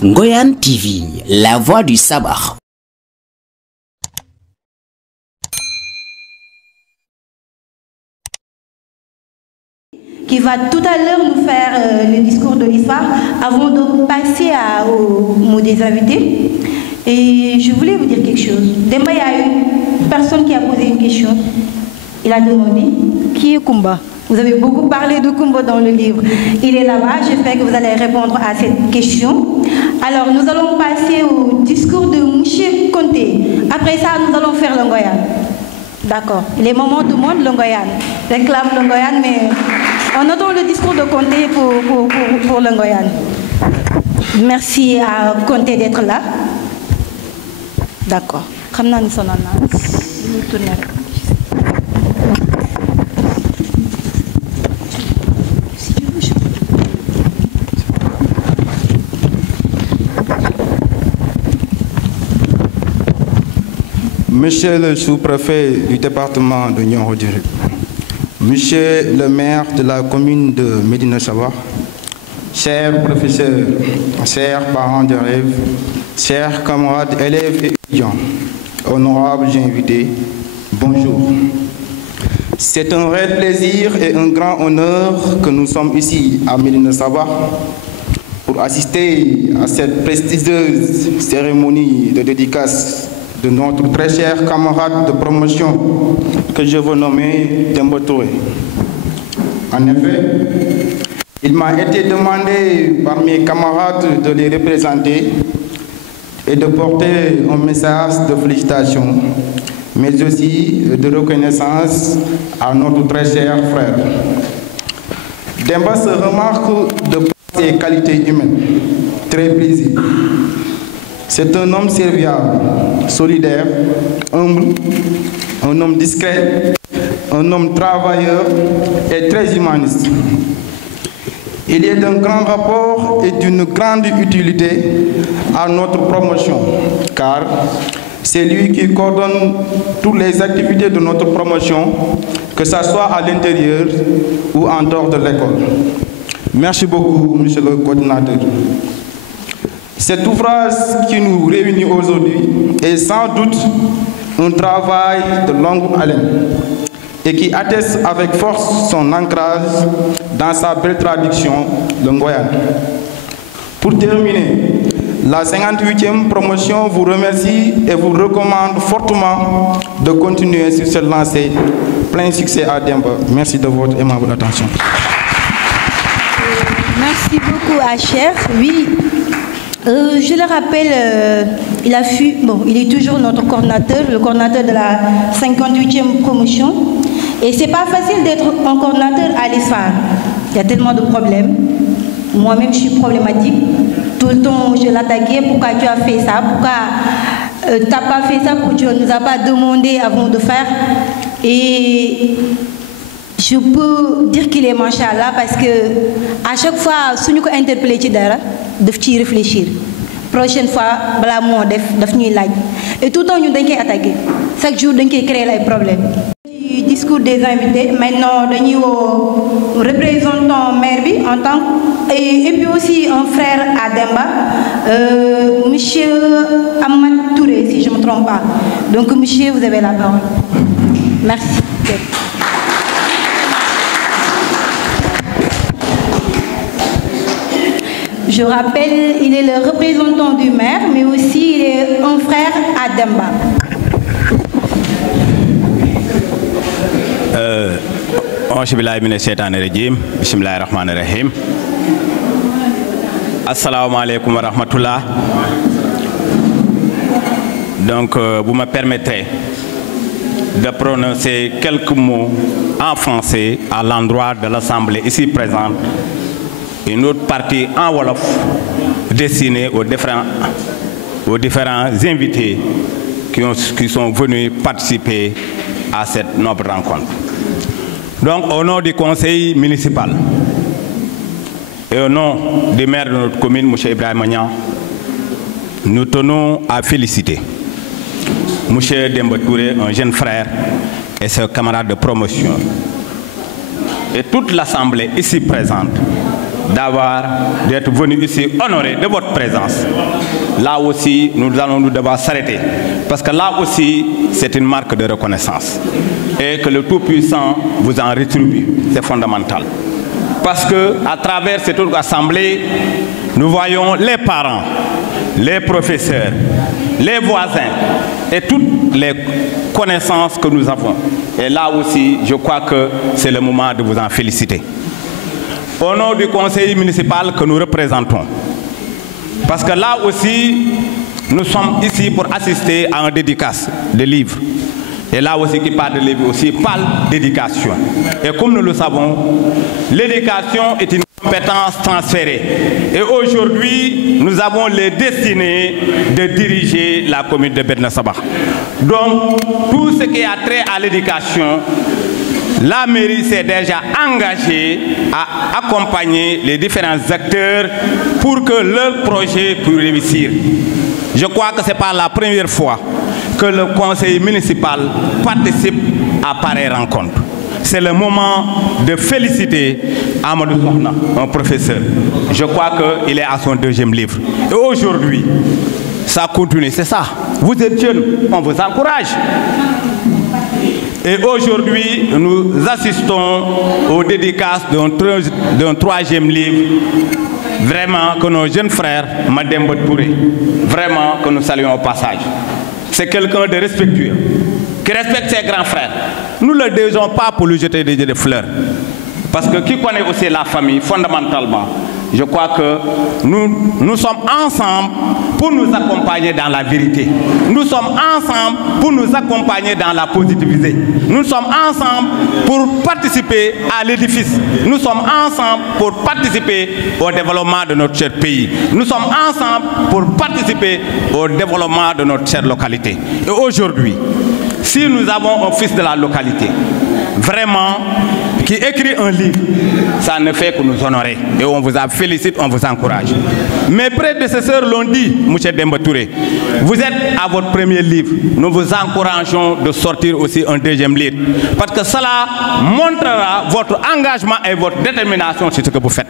Ngoyan TV, la voix du sabah. Qui va tout à l'heure nous faire le discours de l'histoire avant de passer au mot des invités. Et je voulais vous dire quelque chose. Demain, il y a une personne qui a posé une question. Il a demandé qui est Kumba. Vous avez beaucoup parlé de Kumba dans le livre. Il est là-bas. J'espère que vous allez répondre à cette question. Alors, nous allons passer au discours de M. Conté. Après ça, nous allons faire le Ngoyan. D'accord. Les moments demandent le Ngoyan. Réclame le Ngoyan, mais on attend le discours de Conté pour le Ngoyan. Merci à Conté d'être là. D'accord. Monsieur le sous-préfet du département de Nioro-du-Rip, Monsieur le maire de la commune de Médina Sabah, chers professeurs, chers parents d'élèves, chers camarades élèves et étudiants, honorables invités, bonjour. C'est un réel plaisir et un grand honneur que nous sommes ici à Médina Sabah pour assister à cette prestigieuse cérémonie de dédicace de notre très cher camarade de promotion que je veux nommer Demba Touré. En effet, il m'a été demandé par mes camarades de les représenter et de porter un message de félicitations, mais aussi de reconnaissance à notre très cher frère. Demba se remarque de ses qualités humaines, très paisibles. C'est un homme serviable, solidaire, humble, un homme discret, un homme travailleur et très humaniste. Il est d'un grand rapport et d'une grande utilité à notre promotion, car c'est lui qui coordonne toutes les activités de notre promotion, que ce soit à l'intérieur ou en dehors de l'école. Merci beaucoup, monsieur le coordinateur. Cet ouvrage qui nous réunit aujourd'hui est sans doute un travail de longue haleine et qui atteste avec force son ancrage dans sa belle traduction, le Ngoyan. Pour terminer, la 58e promotion vous remercie et vous recommande fortement de continuer sur cette lancée. Plein succès à Demba. Merci de votre aimable attention. Merci beaucoup, Acher. Oui. Je le rappelle, il est toujours notre coordinateur, le coordinateur de la 58e promotion. Et c'est pas facile d'être un coordinateur à l'ISFAR. Il y a tellement de problèmes. Moi-même, je suis problématique. Tout le temps, je l'attaquais. Pourquoi tu as fait ça? Pourquoi tu n'as pas fait ça? Pourquoi tu ne nous as pas demandé avant de faire? Et je peux dire qu'il est machallah parce que à chaque fois, si nous interpellons, de réfléchir. Prochaine fois, bala mo def daf ñuy laaj. Et tout le temps ñu dañ koy attaquer. Chaque jour dañ koy créer ay problèmes. Du discours des invités, maintenant dañuy woo représentant maire bi en tant et puis aussi un frère à Demba, monsieur Ahmad Touré si je ne me trompe pas. Donc monsieur, vous avez la parole. Merci. Je rappelle, il est le représentant du maire, mais aussi il est un frère à Demba. Assalamu alaikum wa rahmatullah. Donc, vous me permettrez de prononcer quelques mots en français à l'endroit de l'Assemblée ici présente. Une autre partie en Wolof destinée aux différents invités qui sont venus participer à cette noble rencontre. Donc, au nom du conseil municipal et au nom du maire de notre commune, M. Ibrahim Magnan, nous tenons à féliciter M. Demba Touré, un jeune frère et ses camarades de promotion, et toute l'Assemblée ici présente d'être venu ici honoré de votre présence. Là aussi, nous allons nous devoir s'arrêter. Parce que là aussi, c'est une marque de reconnaissance. Et que le Tout-Puissant vous en rétribue. C'est fondamental. Parce qu'à travers cette assemblée, nous voyons les parents, les professeurs, les voisins et toutes les connaissances que nous avons. Et là aussi, je crois que c'est le moment de vous en féliciter. Au nom du conseil municipal que nous représentons, parce que là aussi, nous sommes ici pour assister à un dédicace de livres. Et là aussi, qui parle de livres aussi, parle d'éducation. Et comme nous le savons, l'éducation est une compétence transférée. Et aujourd'hui, nous avons les destinées de diriger la commune de Médina Sabakh. Donc, tout ce qui a trait à l'éducation, la mairie s'est déjà engagée à accompagner les différents acteurs pour que leur projet puisse réussir. Je crois que ce n'est pas la première fois que le conseil municipal participe à pareille rencontre. C'est le moment de féliciter Amadou Sokhna, un professeur. Je crois qu'il est à son 2e livre. Et aujourd'hui, ça continue, c'est ça. Vous êtes jeunes, on vous encourage. Et aujourd'hui, nous assistons aux dédicaces d'un 3e livre, vraiment que nos jeunes frères, Mademba Touré, vraiment que nous saluons au passage. C'est quelqu'un de respectueux, qui respecte ses grands frères. Nous ne le disons pas pour lui jeter des fleurs. Parce que qui connaît aussi la famille, fondamentalement, je crois que nous sommes ensemble pour nous accompagner dans la vérité. Nous sommes ensemble pour nous accompagner dans la positivité. Nous sommes ensemble pour participer à l'édifice. Nous sommes ensemble pour participer au développement de notre cher pays. Nous sommes ensemble pour participer au développement de notre chère localité. Et aujourd'hui, si nous avons un fils de la localité, vraiment, qui écrit un livre, ça ne fait que nous honorer. Et on vous félicite, on vous encourage. Mes prédécesseurs l'ont dit, M. Demba Touré, vous êtes à votre premier livre. Nous vous encourageons de sortir aussi un 2e livre. Parce que cela montrera votre engagement et votre détermination sur ce que vous faites.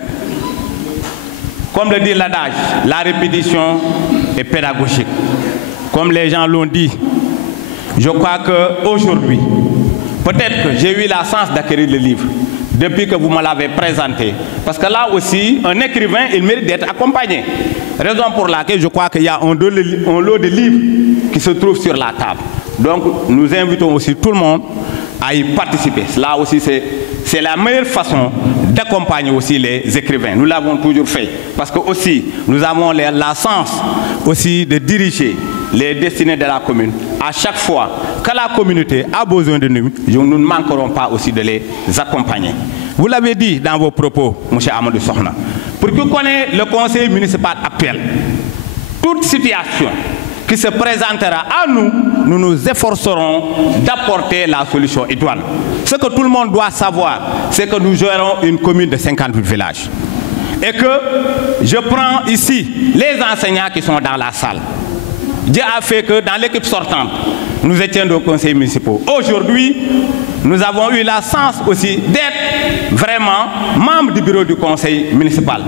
Comme le dit l'adage, la répétition est pédagogique. Comme les gens l'ont dit, je crois qu'aujourd'hui, peut-être que j'ai eu la chance d'acquérir le livre depuis que vous me l'avez présenté. Parce que là aussi, un écrivain, il mérite d'être accompagné. Raison pour laquelle je crois qu'il y a un lot de livres qui se trouvent sur la table. Donc, nous invitons aussi tout le monde à y participer. Là aussi, c'est la meilleure façon d'accompagner aussi les écrivains. Nous l'avons toujours fait. Parce que aussi, nous avons la chance aussi de diriger les destinées de la commune. À chaque fois que la communauté a besoin de nous, nous ne manquerons pas aussi de les accompagner. Vous l'avez dit dans vos propos, M. Amadou Sokhna. Pour que connaisse le conseil municipal actuel, toute situation qui se présentera à nous, nous nous efforcerons d'apporter la solution idoine. Ce que tout le monde doit savoir, c'est que nous gérons une commune de 58 villages. Et que je prends ici les enseignants qui sont dans la salle. Dieu a fait que dans l'équipe sortante, nous étions au conseil municipal. Aujourd'hui, nous avons eu la chance aussi d'être vraiment membres du bureau du conseil municipal.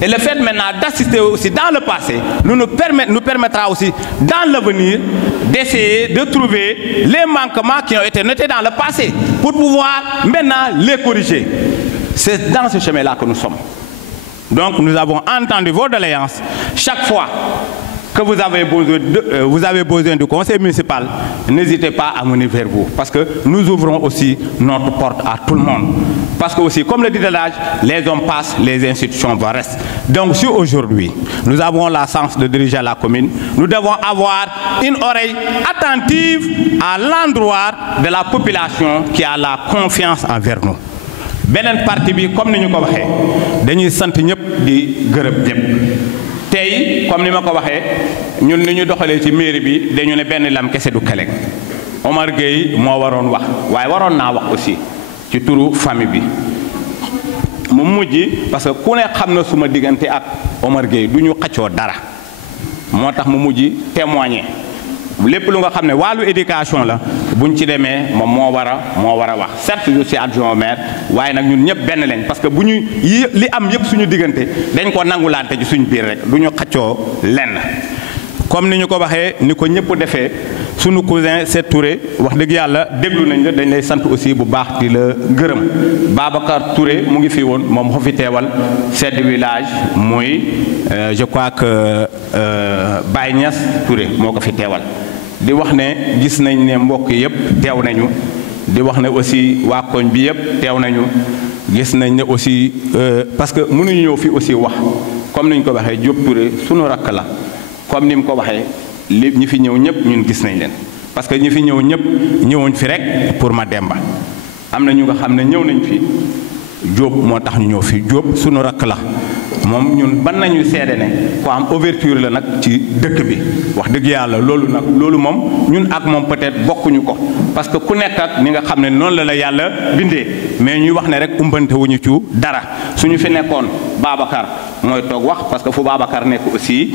Et le fait maintenant d'assister aussi dans le passé nous permettra aussi dans l'avenir d'essayer de trouver les manquements qui ont été notés dans le passé pour pouvoir maintenant les corriger. C'est dans ce chemin-là que nous sommes. Donc nous avons entendu vos doléances chaque fois que vous avez besoin du conseil municipal, n'hésitez pas à venir vers vous. Parce que nous ouvrons aussi notre porte à tout le monde. Parce que aussi, comme le dit l'adage, les hommes passent, les institutions vont rester. Donc si aujourd'hui, nous avons la chance de diriger la commune, nous devons avoir une oreille attentive à l'endroit de la population qui a la confiance envers nous. Benen parti bi comme ni ñu ko waxé dañuy sant ñëpp di gërëm ñëpp tay comme ni ma ko waxé ñun ni ñu doxalé ci mairie bi dañu né benn lam kessé du kelek Omar Gueye mo waron wax waye waron na wax aussi ci turu famille bi mu mujji parce que ku ne xamna suma diganté ak Omar Gueye duñu xaccio dara motax mu mujji témoigner lépp lu nga xam ne wàllu éducation la buñ ci demee moom moo war a wax certes je suis adjoint au maire waaye nag ñun ñëpp benn lañ parce que bu ñu li am yëpp suñu diggante dañ ko nangulante ci suñu biir rek du ñu xaccoo lenn comme ni ñu ko waxee ni ko ñëpp defee sunu cousin Seydou Touré wax dëgg yàlla déglu nañ la dañ lay sant aussi bu baax di la gërëm Babacar Touré mu ngi fi woon moom moo fi teewal chef de village muy je crois que Baye Niass Touré moo ko fi teewal di wax ne gis nañ ne mbokk yëpp teew nañu di wax ne aussi waa koñ bi yëpp teew nañu gis nañ ne aussi parce que mënuñu ñëw fi aussi wax comme ni ñu ko waxee Diop Touré sunu rakk la comme ni mu ko waxee li ñi fi ñëw ñëpp ñun gis nañ leen parce que ñi fi ñëw ñëpp ñëwuñ fi rek pour Mademba am na ñu nga xam ne ñëw nañ fi Diop moo tax ñu ñëw fi Diop sunu rakk la moom ñun ban nañu seede ne ko am ouverture la nag ci dëkk bi wax dëgg yàlla loolu moom ñun ak moom peut-être bokkuñu ko parce que ku nekk ak ni nga xam ne noonu la yàlla bindee mais ñuy wax ne rek umbante wuñu ci dara suñu fi nekkoon Babacar mooy toog wax parce que fu Babacar nekk aussi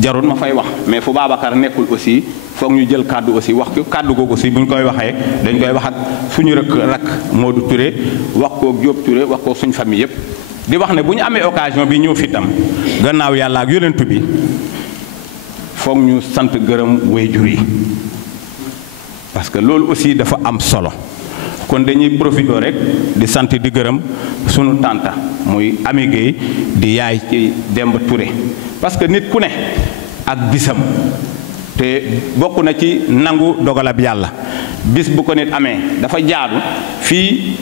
jarul ma fay wax mais fu Babacar nekkul aussi foog ñu jël kàddu aussi wax kàddu googu aussi bu ñu koy waxee dañ koy wax ak suñu rak Modou Touré wax ko Diop Touré wax ko suñu famille yëpp di wax ne bu ñu amee occasion bi ñëw fi tam gannaaw yàlla ak yonent bi foog ñu sant gërëm waajur yi parce que loolu aussi dafa am solo kon dañuy profité rek di sant di gërëm sunu tanta muy Ami Gueye di yaay ci Demba Touré parce que nit ku ne ak bisam te bokk na ci nangu dogalab yàlla bis bu ko nit amee dafa jaadu fii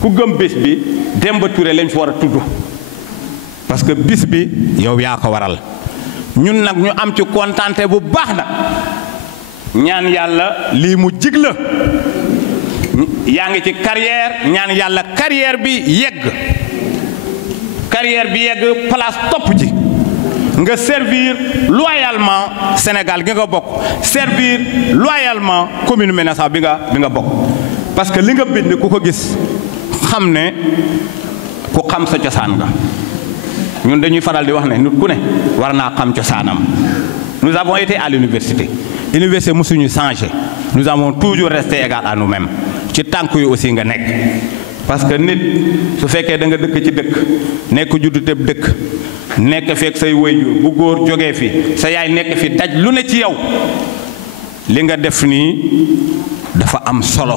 ku gëm bis bi Demba Touré lañ fi war a tudd parce que bis bi yow yaa ko waral ñun nag ñu am ci kontante bu baax nag ñaan yàlla lii mu jig la yaa ngi ci carrière ñaan yàlla carrière bi yegg place topp ci nga servir loyalement Sénégal gi nga bokk servir loyalement commune Ménassa bi nga bokk parce que li nga bind ku ko gis xam ne ku xam sa cosaan nga ñun dañuy faral di wax ne nit ku ne war naa xam cosaanam nous avons été à l'université musuñu changé nous avons toujours resté égal à nous-mêmes ci tànk yu aussi nga nekk parce que nit su fekkee da nga dëkk ci dëkk nekk juddu tëb dëkk nekk fekk say waajur bu góor jógee fi sa yaay nekk fi daj lu ne ci yow li nga def nii dafa am solo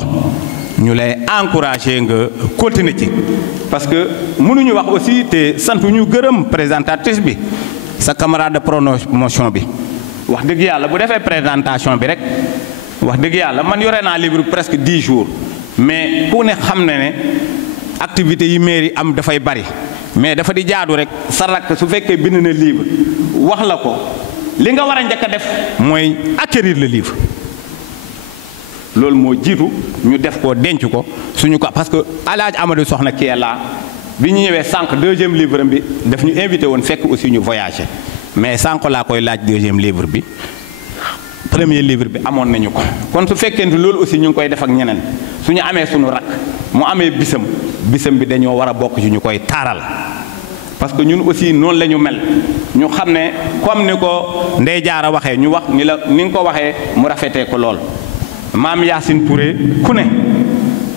ñu lay encourager nga continuer ci parce que mënuñu wax aussi te sant ñu gërëm présentatrice bi sa camarade de promotion bi wax dëgg yàlla bu defee présentation bi rek wax dëgg yàlla man yore naa livre presque 10 jours mais ku ne xam ne activités yi mairie am dafay bari mais dafa di jaadu rek sa rakk su fekkee bind na livre wax la ko li nga war a njëkk a def mooy acquérir le livre loolu moo jiitu ñu def ko denc ko suñu ko parce que Alaaji Amadou Soxna kii la bi ñu ñëwee sànq deuxième livre bi daf ñu invité woon fekk aussi ñu voyagé mais sànq laa koy laaj deuxième livre bi premier livre bi amoon nañu ko kon su fekkente loolu aussi ñu ngi koy def ak ñeneen suñu amee suñu rakk mu amee bisam bi dañoo war a bokk ci ñu koy taaral parce que ñun aussi noonu la ñu mel ñu xam ne comme ni ko Ndey Jaara waxee ñu wax ni nga ko waxee mu rafetee ko lool maam Yacine Touré ku ne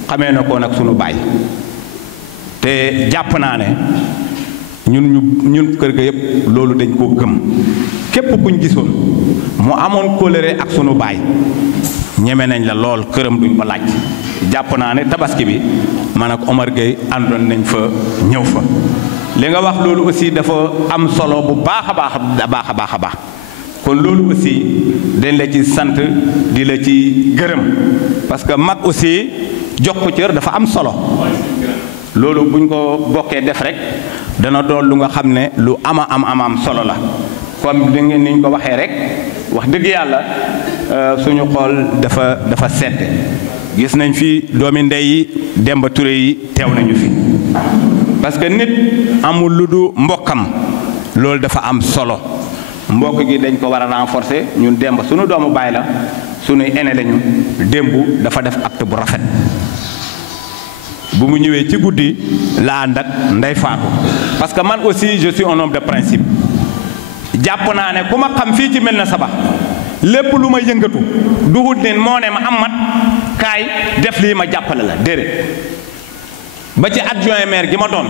xamee na ko nag suñu baay te jàpp naa ne ñun kër ga yëpp loolu dañ koo gëm képp kuñ gisoon mu amoon kóllëre ak sunu baay ñeme nañ la lool këram duñ ko laaj jàpp naa ne tabaski bi man ak Omar Gueye àndoon nañ fa ñëw fa li nga wax loolu aussi dafa am solo bu baax a baax kon loolu aussi dañ la ci sant di la ci gërëm parce que mag aussi jox ko cër dafa am solo loolu buñ ko bokkee def rek dana doon lu nga xam ne lu am solo la comme da ngeen niñ ko waxee rek wax dëgg yàlla suñu xool dafa sedd gis nañ fi doomi ndey yi Demba Touré yi teew nañu fi parce que nit amul lu du mbokkam loolu dafa am solo mbokk gi dañ ko war a renforcer ñun Demba suñu doomu baay la suñuy aîné lañu démb dafa def acte bu rafet bu mu ñëwee ci guddi la ànd ak Ndey Faatu parce que man aussi je suis un homme de principe jàpp naa ne ku ma xam fii ci Médina Sabakh lépp lu ma yëngatu duhut ne moo ne ma Amat kaay def lii ma jàppale la déedéet ba ci adjoint maire gi ma doon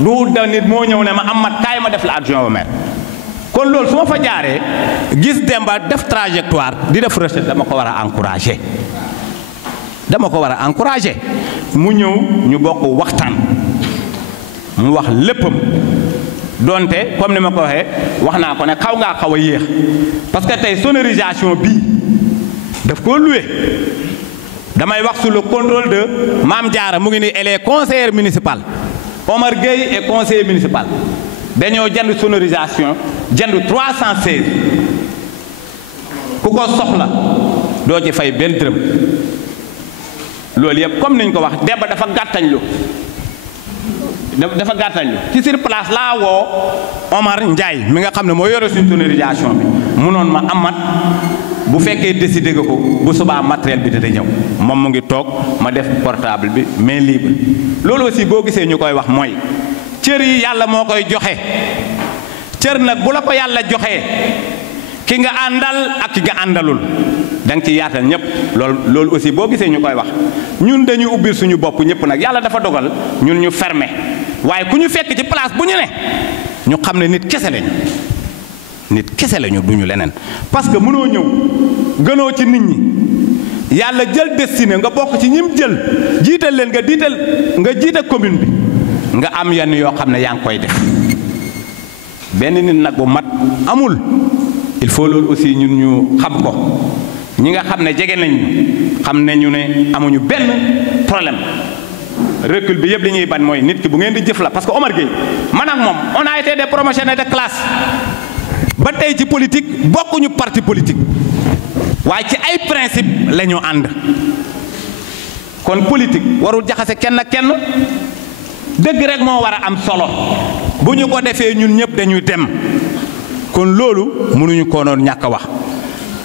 duhut da nit moo ñëw ne ma Amat kaay ma def la adjoint au maire kon loolu su ma fa jaaree gis Demba def trajectoire di def recette dama ko war a encourager mu ñëw ñu bokk waxtaan mu wax léppam donte comme ni ma ko waxee wax naa ko ne xaw ngaa xaw a yéex parce que tey sonorisation bii daf koo loué damay wax sous le contrôle de Mame Diarra mu ngi ni elle est conseillère municipale Omar Gueye est conseiller municipal dañoo jënd sonorisation jënd 316 ku ko soxla doo ci fay benn dërëm loolu yëpp comme niñ ko wax Demba dafa gàttañlu ci sur place laa woo Omar Ndiaye mi nga xam ne moo yore suñ sonorisation bi mu noon ma Amat bu fekkee décidé nga ko bu subaa matériel bi dina ñëw moom mu ngi toog ma def portable bi main libre loolu aussi boo gisee ñu koy wax mooy cër yi yàlla moo koy joxe cër nag bu la ko yàlla joxee ki nga àndal ak ki nga àndalul da nga ci yaatal ñëpp loolu aussi boo gisee ñu koy wax ñun dañuy ubbil suñu bopp ñëpp nag yàlla dafa dogal ñun ñu fermé waaye ku ñu fekk ci place bu ñu ne ñu xam ne nit kese lañu duñu leneen parce que mënoo ñëw gënoo ci nit ñi yàlla jël destiné nga bokk ci ñim jël jiital leen nga jiite commune bi nga am yenn yoo xam ne yaa ngi koy def benn nit nag bu mat amul il faut loolu aussi ñun ñu xam ko ñi nga xam ne jege nañ xam nañu ne amuñu benn problème recul bi yëpp li ñuy bañ mooy nit ki bu ngeen di jëf la parce que Omar Gueye man ak moom on a été des promotionnaires de classe ba tey ci politique bokkuñu parti politique waaye ci ay principe la ñu ànd kon politique warul jaxase kenn ak kenn dëgg rek moo war a am solo bu ñu ko defee ñun ñëpp dañuy dem kon loolu mënuñu ko noon ñàkk a wax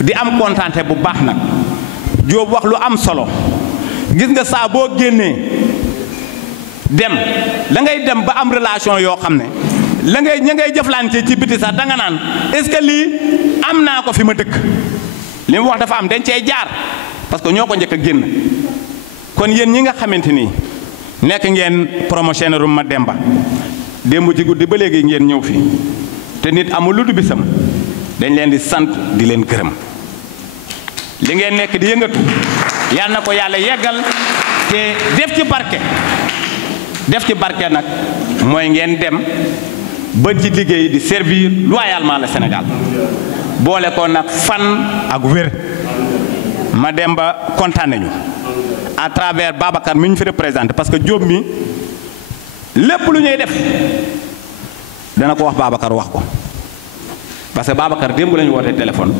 di am kontaante bu baax nag Jóob wax lu am solo gis nga saa boo génnee dem la ngay dem ba am relation yoo xam ne la ngay ña ngay jëflante ci biti sax danga naan est-ce que lii am naa ko fi ma dëkk li mu wax dafa am dañ cey jaar parce que ñoo ko njëkk a génn kon yéen ñi nga xamante ni nekk ngeen promotionnaire ma Demba démb ci guddi ba léegi ngeen ñëw fi te nit amul lu du bisam dañ leen di sant di leen gërëm li ngeen nekk di yëngatu yal na ko yàlla yeggal te def ci barke nag mooy ngeen dem ba ci liggéey di servir loyalement le Sénégal boole ko nag fan ak wér ma Demba kontaan nañu à travers Babacar mi ñu fi représenté parce que Diop mi lépp lu ñuy def dana ko wax Babacar wax ko parce que Babacar démb la ñu wootee téléphone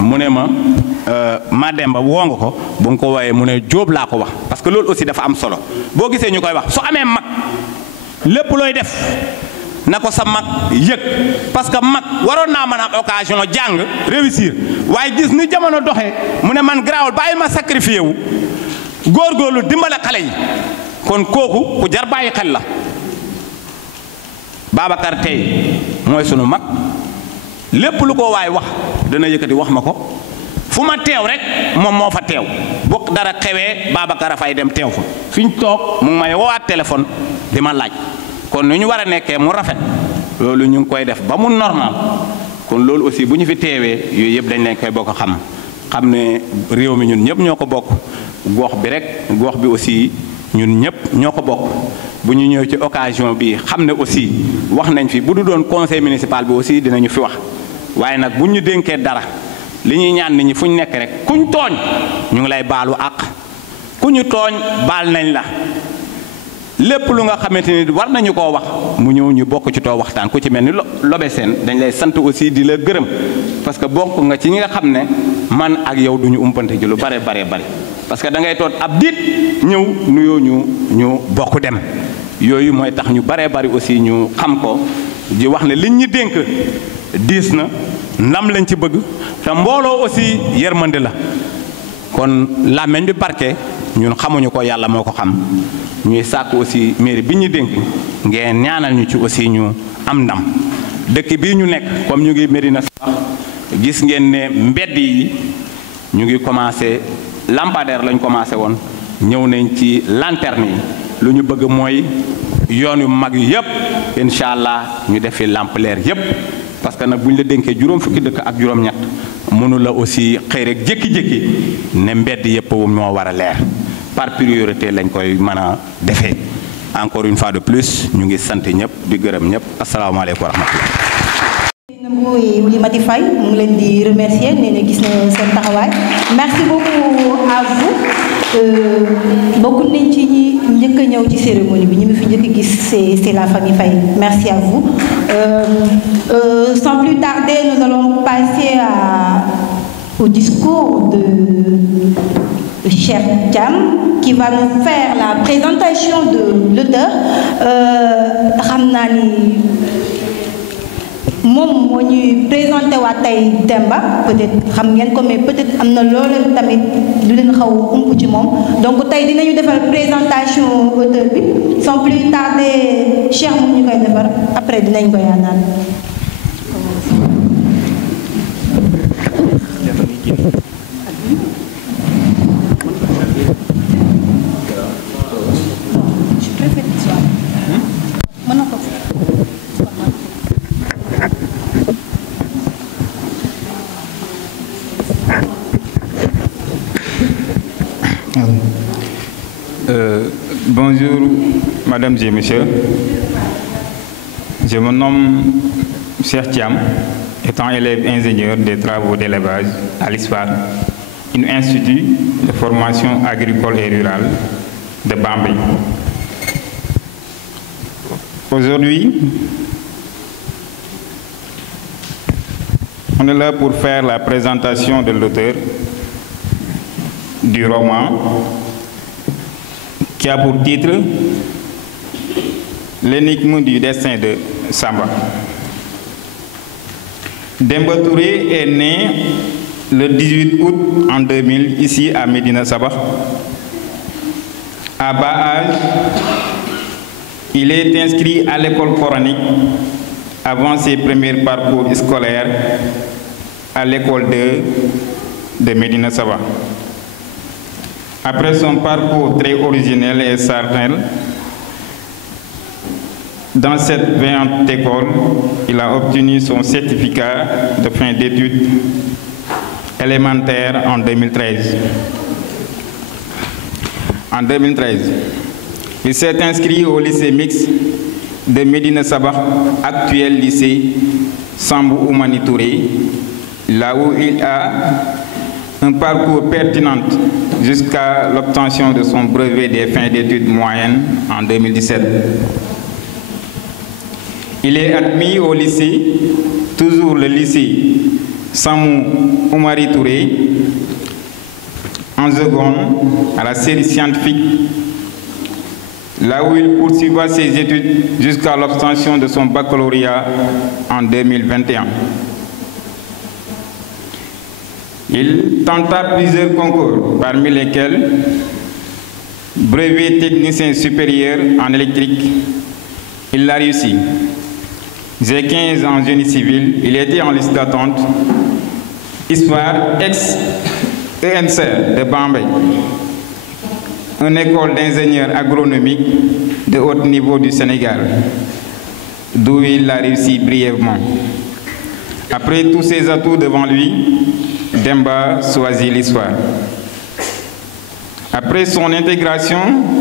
mu ne ma Demba woo nga ko bu nga ko wooyee mu ne Diop laa ko wax parce que loolu aussi dafa am solo boo gisee ñu koy wax su amee mag lépp looy def na ko sa mag yëg parce que mag waroon naa mën a am occasion jàng réussir waaye gis ni jamono doxee mu ne man garaawul bàyyi ma sacrifié wu góorgóorlu dimbale xale yi kon kooku ku jar bàyyi xel la Babacar tey mooy sunu mag lépp lu ko waay wax dana yëkkati wax ma ko fu ma teew rek moom moo fa teew bokk dara xewee Babacar a fay dem teew fa fi ñu toog mu ngi may woowaat téléphone di ma laaj kon nu ñu war a nekkee mu rafet loolu ñu ngi koy def ba mu normal kon loolu aussi bu ñu fi teewee yooyu yëpp dañ leen koy bokk xam ne réew mi ñun ñëpp ñoo ko bokk gox bi aussi ñun ñëpp ñoo ko bokk bu ñu ñëw ci occasion bi xam ne aussi wax nañ fi bu du doon conseil municipal bi aussi dinañu fi wax waaye nag bu ñu dénkee dara li ñuy ñaan nit ñi fu ñu nekk rek kuñ tooñ ñu ngi lay baalu àq ku ñu tooñ baal nañ la lépp lu nga xamante ni war nañu koo wax mu ñëw ñu bokk ci too waxtaan ku ci mel ni Lobe Sène dañ lay sant aussi di la gërëm parce que bokk nga ci ñi nga xam ne man ak yow duñu umpante ji lu bare parce que da ngay toog ab diit ñëw nuyoo ñu bokk dem yooyu mooy tax ñu bare aussi ñu xam ko di wax ne liñ ñi dénk diis na ndam lañ ci bëgg te mbooloo aussi yërmande la kon làmmeñ bi barke ñun xamuñu ko yàlla moo ko xam ñuy sàkk aussi mairie bi ñu dénk ngeen ñaanal ñu ci aussi ñu am ndam dëkk bii ñu nekk comme ñu ngi Médina Sabakh gis ngeen ne mbedd yi ñu ngi commencé lampadaire lañ commencé woon ñëw nañ ci lanterne yi lu ñu bëgg mooy yoon yu mag yi yëpp incha allah ñu defi lampe leer yëpp parce que nag bu ñu la dénkee juróom fukki dëkk ak juróom-ñett mënu la aussi xëy rek jékki-jékki ne mbedd yëpp moo war a leer par priorité lañ koy mën a defee encore une fois de plus ñu ngi sant ñëpp di gërëm ñëpp asalaamaaleykum wa rahmatullah. Oulimata Faye mu ngi leen di remercier nee na gis na seen taxawaay merci beaucoup à vous bokk nañ ci ñi njëkk a ñëw ci cérémonie bi ñu ngi fi njëkk a gis c'est la famille Faye merci à vous sans plus tarder nous allons passer au discours de Cheikh Thiam qui va nous faire la présentation de l'auteur xam naa ni moom moo ñuy présenté waa tey Demba peut-être xam ngeen ko mais peut-être am na loolu tamit lu leen xaw a ump ci moom donc tey dinañu defal présentation auteur bi sans plus tarder Cheikh moom ñu koy defar après dinañ ko yaanaan. Bonjour, mesdames et messieurs. Je me nomme Cheikh Thiam, étant élève ingénieur des travaux d'élevage à l'ISFAR, un institut de formation agricole et rurale de Bambey. Aujourd'hui, on est là pour faire la présentation de l'auteur du roman qui a pour titre L'énigme du destin de Samba. Demba Touré est né le 18 août en 2000 ici à Médina Sabakh. À bas âge, il est inscrit à l'école coranique avant ses premiers parcours scolaires à l'école de Médina Sabakh. Après son parcours très originel et certain, dans cette vaillante école, il a obtenu son certificat de fin d'études élémentaires en 2013. En 2013, il s'est inscrit au lycée mixte de Médina Sabakh, actuel lycée Sambou Oumani Touré, là où il a un parcours pertinent jusqu'à l'obtention de son brevet des fins d'études moyennes en 2017. Il est admis au lycée, toujours le lycée Samou Oumari Touré, en seconde à la série scientifique, là où il poursuivra ses études jusqu'à l'obtention de son baccalauréat en 2021. Il tenta plusieurs concours, parmi lesquels brevet technicien supérieur en électrique. Il l'a réussi. J'ai 15 ans en génie civil. Il était en liste d'attente. Histoire ex-ENSER de Bambey, une école d'ingénieurs agronomiques de haut niveau du Sénégal, d'où il a réussi brièvement. Après tous ses atouts devant lui, Demba choisit l'histoire. Après son intégration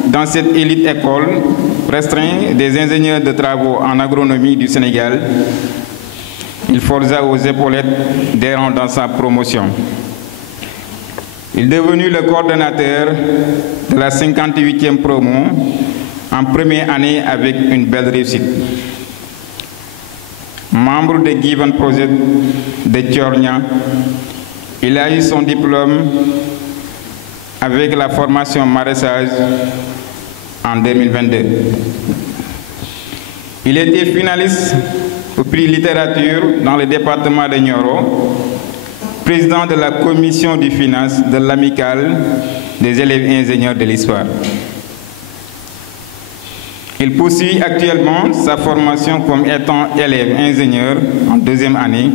dans cette élite école restreinte des ingénieurs de travaux en agronomie du Sénégal, il forgea aux épaulettes des rangs dans sa promotion. Il est devenu le coordonnateur de la 58e promo en première année avec une belle réussite. Membre de Given Project de Tchornia, il a eu son diplôme avec la formation maraîchage en 2022. Il était finaliste au prix littérature dans le département de Nioro, président de la commission des finances de l'amicale des élèves ingénieurs de l'histoire. Il poursuit actuellement sa formation comme étant élève ingénieur en deuxième année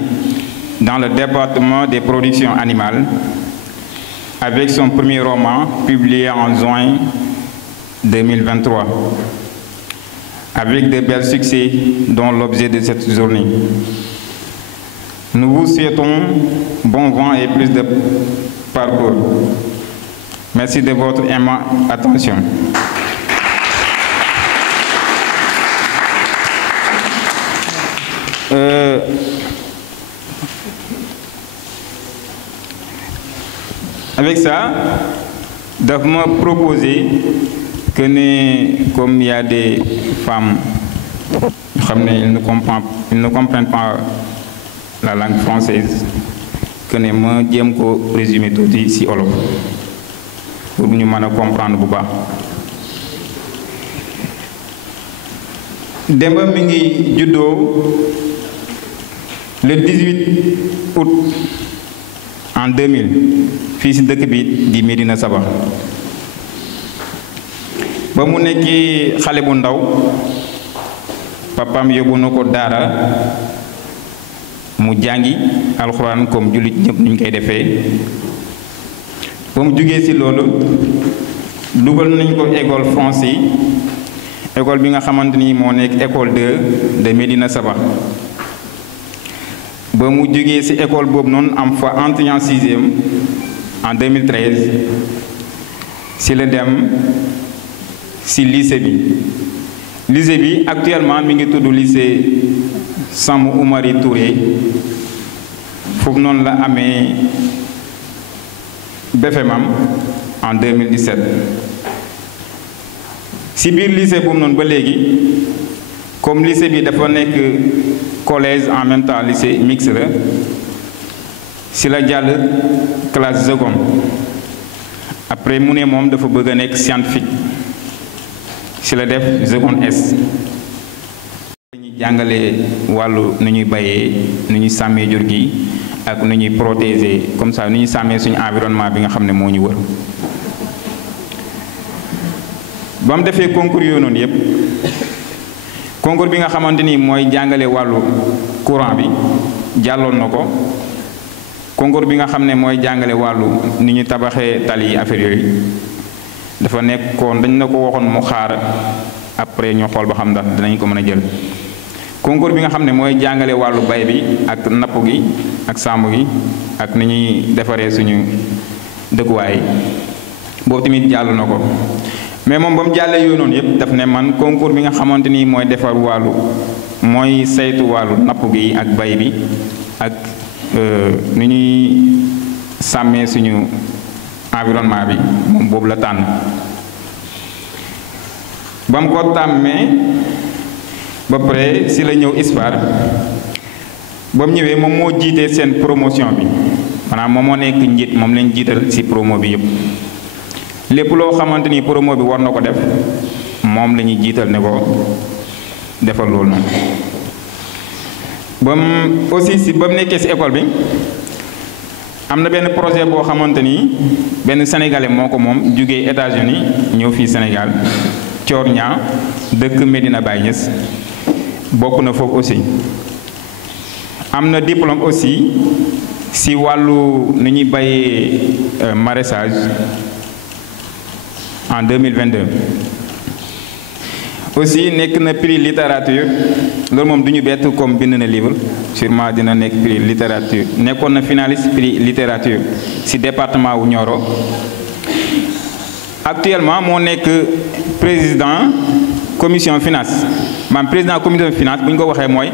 dans le département des productions animales avec son premier roman publié en juin 2023, avec de bels succès dont l'objet de cette journée. Nous vous souhaitons bon vent et plus de parcours. Merci de votre aimante attention. Avec ça, daf ma proposer que comme il y a des femmes ils ne comprennent pas la langue française, que ma jéem ko résumer tuuti ci olof pour ñu mën a comprendre bu baax. Demba mi ngi juddoo le 18 août en 2000 fii ci dëkk bi di Médina Sabakh. Ba mu nekk xale bu ndaw papaam yóbbu na ko daara mu jàngi alxuraan comme jullit ñëpp niñ koy defee. Ba mu jógee ci loolu dugal nañ ko école français, école bi nga xamante ni moo nekk école de Médina Sabakh. Ba mu jógee ci école boobu noonu am fa entrée en 6e en 2013 ci la dem ci lycée bi actuellement mi ngi tudd lycée Sam Oumari Touré foofu noonu la amee BFEMam en 2017. ci biir lycée boobu noonu ba léegi comme lycée bi dafa nekk collège en même temps lycée mixte la ci la jàll classe seconde. Après mu ne moom dafa bëgg a nekk scientifique ci la def seconde S. dañuy jàngale wàllu nu ñuy bayee nu ñuy sàmmee jur gi ak nu ñuy protéger comme ça nu ñuy sàmmee suñu environnement bi nga xam ne moo ñu wër. ba mu defee concours yooyu noonu yépp concours bi nga xamante ni mooy jàngale wàllu courant bi jàlloon na ko. Concours bi nga xam ne mooy jàngale wàllu ni ñu tabaxee tali yi affaire yooyu dafa nekkoon dañ na ko waxoon mu xaar après ñu xool ba xam ndax dinañ ko mën a jël. Concours bi nga xam ne mooy jàngale wàllu bay bi ak napp gi ak sàmm gi ak ni ñuy defaree suñu dëkkuwaay boobu tamit jàll na ko. Mais moom ba mu jàllee yooyu noonu yépp daf ne man concours bi nga xamante ni mooy defar wàllu mooy saytu wàllu napp gi ak bay bi ak ni ñuy sàmmee suñu environnement bi moom boobu la tànn. ba mu ko tàmmee ba pare ci la ñëw ISPAR ba mu ñëwee moom moo jiitee seen promotion bi maanaam moom moo nekk njiit moom lañ jiital ci promo bi yépp lépp loo xamante ni promo bi war na ko def moom la ñuy jiital ne ko defal loolu noonu. ba mu aussi ci ba mu nekkee ci école bi am na benn projet boo xamante ni benn sénégalais moo ko moom jugee États-Unis ñëw fii Sénégal Thior Niang dëkk Medina Baye Niass bokk na foofu aussi. am na diplôme aussi ci wàllu nu ñuy bayee maraîchage en 2022. aussi nekk na prix littérature loolu moom du ñu bett comme bind na livre sûrement dina nekk prix littérature nekkoon na finaliste prix littérature ci département wu Nioro. Actuellement moo nekk président commission finance maanaam président commission finance bu ñu ko waxee mooy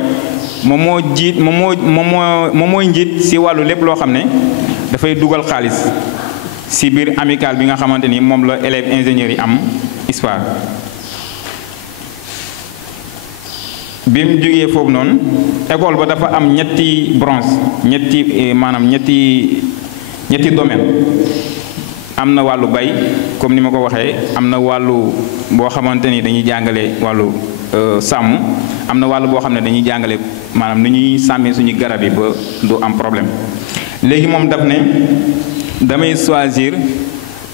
moom mooy njiit ci wàllu lépp loo xam ne dafay dugal xaalis ci biir amicale bi nga xamante ni moom la élèves ingénieurs yi am ISPAR. bi mu jógee foofu noonu école ba dafa am ñetti branche ñetti domaine. am na wàllu bay comme ni ma ko waxee am na wàllu boo xamante ni dañuy jàngale wàllu sàmm am na wàllu boo xam ne dañuy jàngale maanaam ni ñuy sàmmee suñu garab yi ba du am problème. léegi moom daf ne damay choisir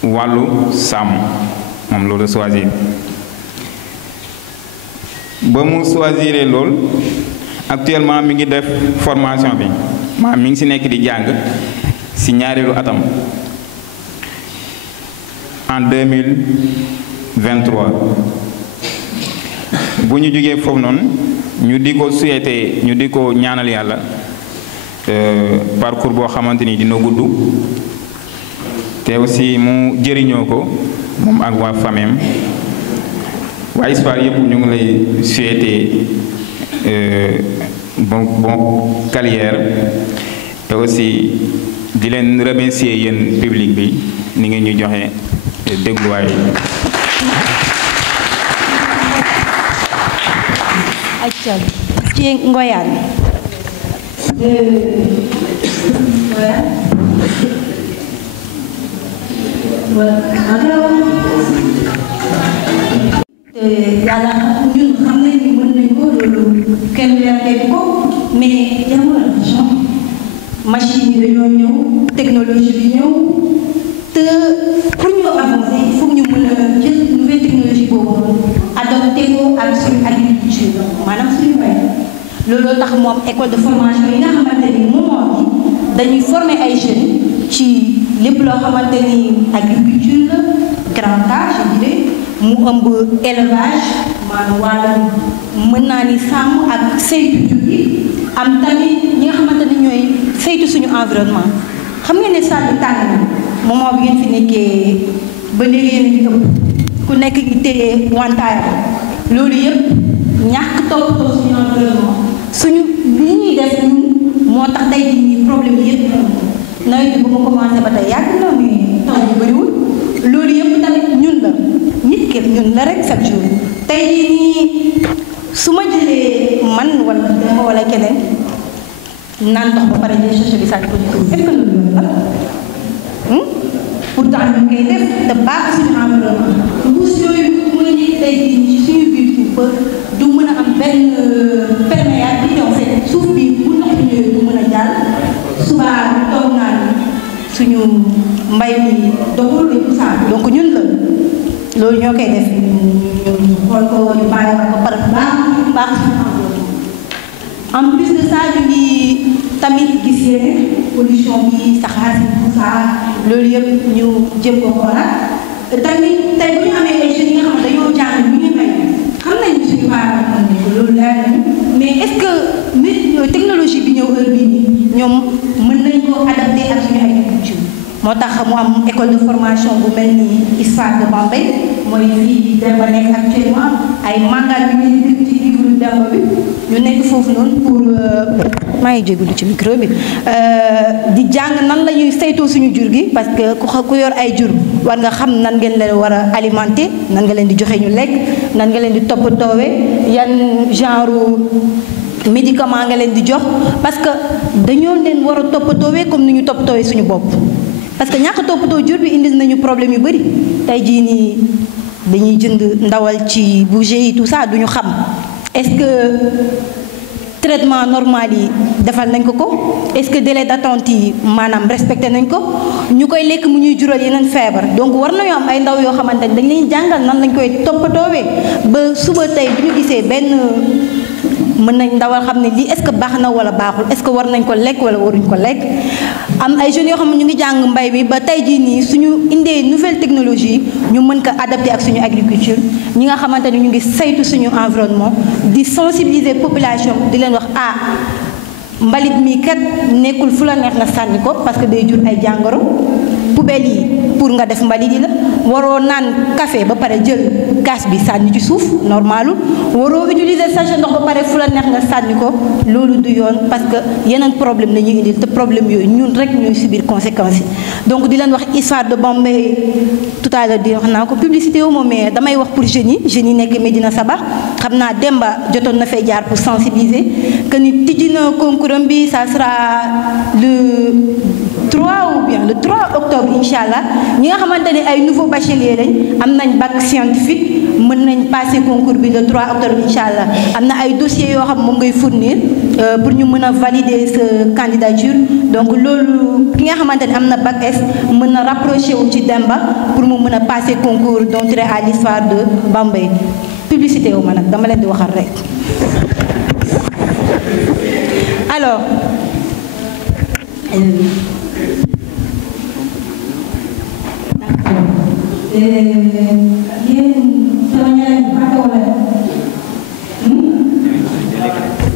wàllu sàmm moom loolu choisir ba mu choisiree lool actuellement mi ngi def formation bi maanaam mi ngi si nekk di jàng si ñaareelu atam en 2023 bu ñu jógee foofu noonu ñu di ko souhaiter ñu di ko ñaanal yàlla parcours boo xamante ni dina gudd te aussi mu jëriñoo ko moom ak waa famem waa Espoir yëpp ñu ngi lay souhaiter bon carrière te aussi di leen remercier yéen public bi ni ngeen ñu joxe dégluwaay. acca ci Ngoyane yàlla ñun xam nañ ni mën nañ ko loolu kenn leeree ko mais jamono machine yi dañoo ñëw technologie bi ñëw te pour ñu avancer il faut ñu mën a jël nouvelle technologie boobu adopté ko ak suñu agriculture maanaam suñu mbay looloo tax moom école de formation yi nga xamante ni moment bi dañuy former ay jeunes ci lépp loo xamante ni agriculture la grantage je dirais mu ëmb élevage maanaam wàllum mën naa ni sàmm ak saytu jur gi am tamit ñi nga xamante ni ñooy saytu suñu environnement xam ngeen ne saa bi tàng na moment bi ngeen fi nekkee ba léegi yéen a ngi ëpp ku nekk gi téye wantaayam loolu yëpp ñàkk toppatoo suñu environnement suñu li ñuy def ñun moo tax tey jii nii problème yëpp nawet bi bu ma commencé ba tey yàgg na mais taw bi bëriwul loolu yëpp tamit ñun la nit ki ñun la rek chaque jour tey jii nii su ma jëlee man wala keneen naan ndox ba pare jël sachet bi sànni ko ci kaw est-ce que loolu yoon la pourtant ñu koy def te baax suñu environnement mbuus yooyu mooy ni tey jii ci suñu biir suuf ba du mën a am benn perméabilité en fait suuf bi bu ndox bi ñëwee du mën a jàll subaa toog naan suñu mbay mi doxul et tout ça donc ñun la loolu ñoo koy def ñu xool ko ñu bàyyi ko pare baax suñu environnement en plus de ça ñu ngi tamit gis yéen pollution bi saxaar si tout ça loolu yëpp ñu jëm ko xoolaat tamit tey bu ñu amee ay jeunes yi nga xam ne dañoo jàng bu ñu bay xam nañu suñu parents mën nañu ko loolu leer nañu mais est-ce que technologie bi ñëw heure bii nii ñoom mën nañ ko adapté ak suñu agriculture moo tax mu am école de formation bu mel ni ISFA de Bambey mooy fii Demba nekk actuellement ay mangal bi ñuy dégg ci livre Demba bi ñu nekk foofu noonu pour maa ngi jégalu ci micro bi di jàng nan la ñuy saytoo suñu jur gi parce que ku yor ay jur war nga xam nan ngeen leen war a alimenter nan nga leen di joxe ñu lekk nan nga leen di toppatoowee yan genre médicament nga leen di jox parce que dañoo leen war a toppatoowee comme ni ñu toppatoowee suñu bopp parce que ñàkk toppatoo jur bi indi nañu problème yu bëri tey jii nii dañuy jënd ndawal ci boucher yi tout ça duñu xam est-ce que traitement normal yi defal nañ ko est-ce que délai d'attente yi maanaam respecté nañ ko ñu koy lekk mu ñuy jural yeneen feebar donc war nañoo am ay ndaw yoo xamante ne dañ leen jàngal nan lañ koy toppatoowee ba suba tey bu ñu gisee benn mën nañ ndawal xam ne lii est-ce que baax na wala baaxul est-ce que war nañ ko lekk wala waruñ ko lekk am ay jeunes yoo xam ne ñu ngi jàng mbay bi ba tey jii nii suñu indee nouvelle technologie ñu mën ko adapté ak suñu agriculture ñi nga xamante ne ñu ngi saytu suñu environnement di sensibiliser population di leen wax mbalit mi kat nekkul fu la neex nga sànni ko parce que day jur ay jàngoro poubelle yi pour nga def mbalit yi la waroo naan café ba pare jël kaas bi sànni ci suuf normalu waroo utiliser sachet ndox ba pare fu la neex nga sànni ko loolu du yoon parce que yeneen problème la ñuy indil te problème yooyu ñun rek ñooy subir conséquences yi donc di leen wax ISFA de Bambey tout à l'heure di wax naa ko publicité wu moom mais damay wax pour jeunes yi nekk Médina Sabakh xam naa Demba jotoon na fay jaar pour sensibiliser que ni tijji na concours bi ça sera le 3 ou bien le 3 octobre inchallah ñi nga xamante ne ay nouveaux bacheliers lañ am nañ bac scientifique mën nañ passer concours bi le 3 octobre inchallah am na ay dossiers yoo xam moom ngay fournir pour ñu mën a valider sa candidature donc loolu ki nga xamante ne am na bac S mën na rapproché wu ci Demba pour mu mën a passer concours d'entrée à l'ISFA de Bambey publicité wu ma nag dama leen di waxal rek. Alors,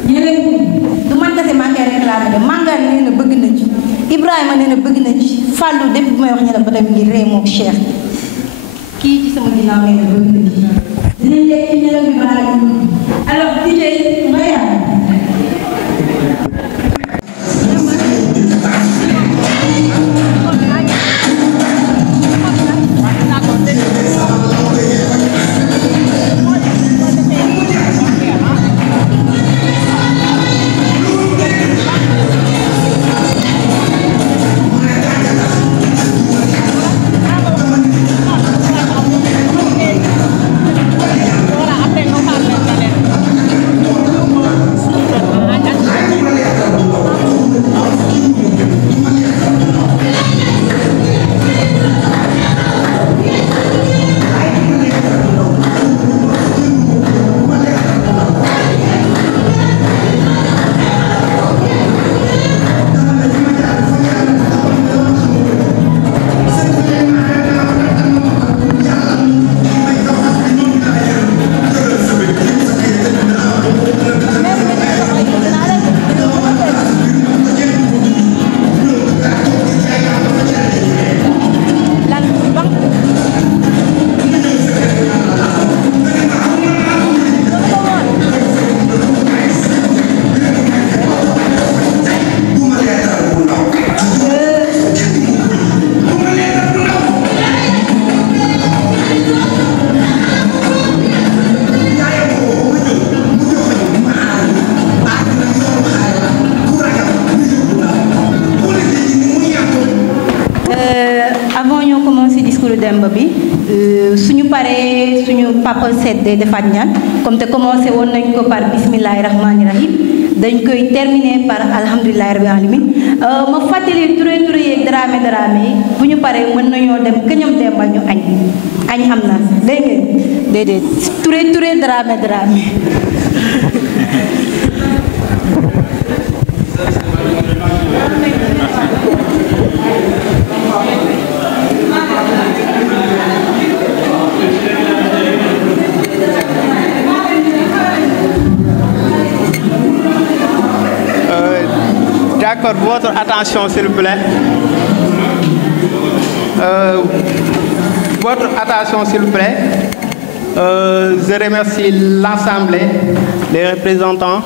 du man kese maa ngi réclamé de Mangane nee na bëgg na ci Ibrahima nee na bëgg na ci Fallou depuis bu may wax ñeneen ba tamit ngi ree moom Cheikh kii ci sama ginnaaw nee na bëgg na ci dinañ lekk ci ñeneen bi balaa ñu alors DJ Maya suñu paree suñu papa Seet day defaat ñaan comme te commencé woon nañ ko par bismillahi rahmani rahim dañ koy terminer par alhamdulillahi rabbil alamin ma fàttali Touré yeeg Dramé yi bu ñu paree mën nañoo dem këñam dembal ñu añ am na dégg ngeen déedéet Touré Dramé D'accord, votre attention s'il vous plaît. Votre attention s'il vous plaît. Je remercie l'Assemblée, les représentants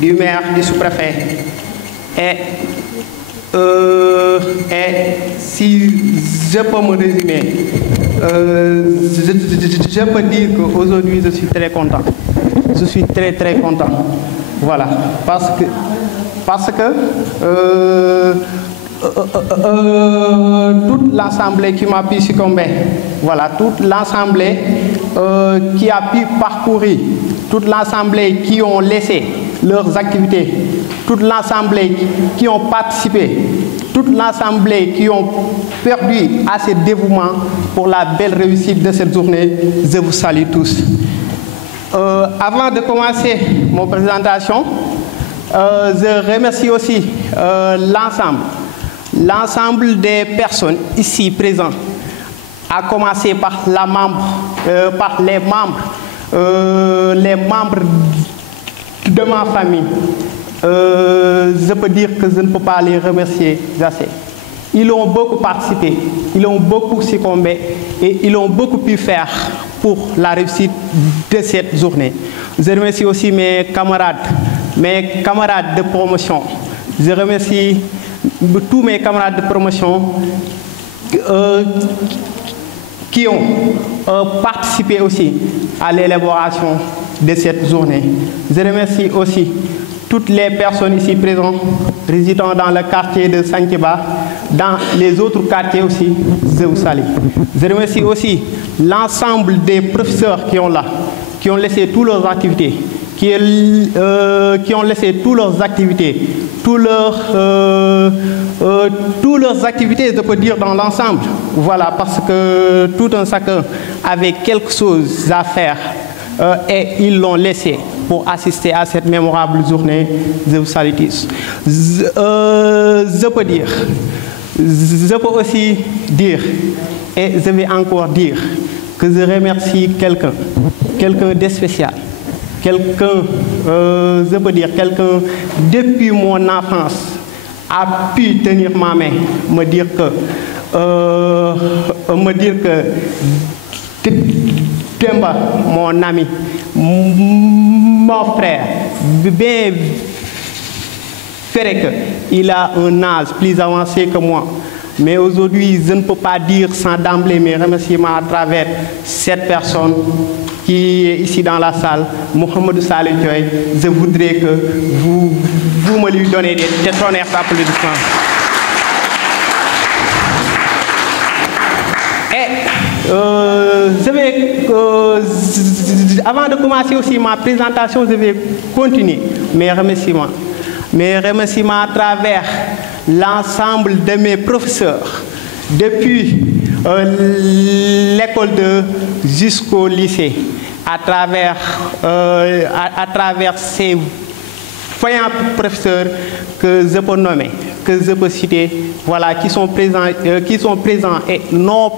du maire, du sous-préfet. Et si je peux me résumer, je peux dire qu'aujourd'hui je suis très content. Je suis très content. Voilà, parce que toute l'Assemblée qui m'a pu succomber, voilà, toute l'Assemblée qui a pu parcourir, toute l'Assemblée qui ont laissé leurs activités, toute l'Assemblée qui ont participé, toute l'Assemblée qui ont perdu à ce dévouement pour la belle réussite de cette journée, je vous salue tous. Avant de commencer mon présentation, je remercie aussi l'ensemble des personnes ici présentes, à commencer par les membres de ma famille. Je peux dire que je ne peux pas les remercier assez. Ils ont beaucoup participé, ils ont beaucoup succombé et ils ont beaucoup pu faire pour la réussite de cette journée. Je remercie aussi mes camarades de promotion. Je remercie tous mes camarades de promotion qui ont participé aussi à l'élaboration de cette journée. Je remercie aussi toutes les personnes ici présentes résidant dans le quartier de Santiba, dans les autres quartiers aussi, je vous salue. Je remercie aussi l'ensemble des professeurs qui ont là, qui ont laissé toutes leurs activités, qui ont laissé toutes leurs activités, toutes leurs activités, je peux dire, dans l'ensemble. Voilà, parce que tout un chacun avait quelque chose à faire et ils l'ont laissé. pour assister à cette mémorable journée. Je vous salue tous. Je peux aussi dire, et je vais encore dire, que je remercie quelqu'un de spécial, je peux dire quelqu'un depuis mon enfance a pu tenir ma main, me dire que Demba, mon ami, mon frère, bien vrai qu'il a un âge plus avancé que moi. Mais aujourd'hui, je ne peux pas dire sans d'emblée mes remerciements à travers cette personne qui est ici dans la salle, Mohamedou Saleh Thioye. Je voudrais que vous me lui donnez des tonnerres d'applaudissements. Avant de commencer aussi ma présentation, je vais continuer mes remerciements. Mes remerciements à travers l'ensemble de mes professeurs, depuis l'école jusqu'au lycée, à travers ces voyants professeurs que je peux nommer, que je peux citer, voilà, qui sont présents et non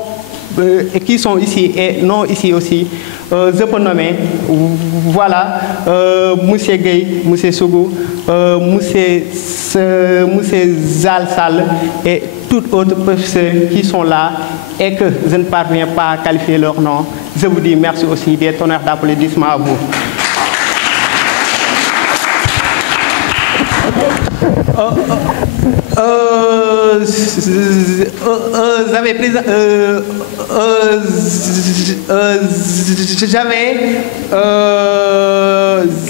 qui sont ici et non ici aussi. Je peux nommer, voilà, Monsieur Gueye, Monsieur Sougou, Monsieur Zalsal et tout autres professeurs qui sont là et que je ne parviens pas à qualifier leur nom. Je vous dis merci aussi, des tonnerres d'applaudissements à vous.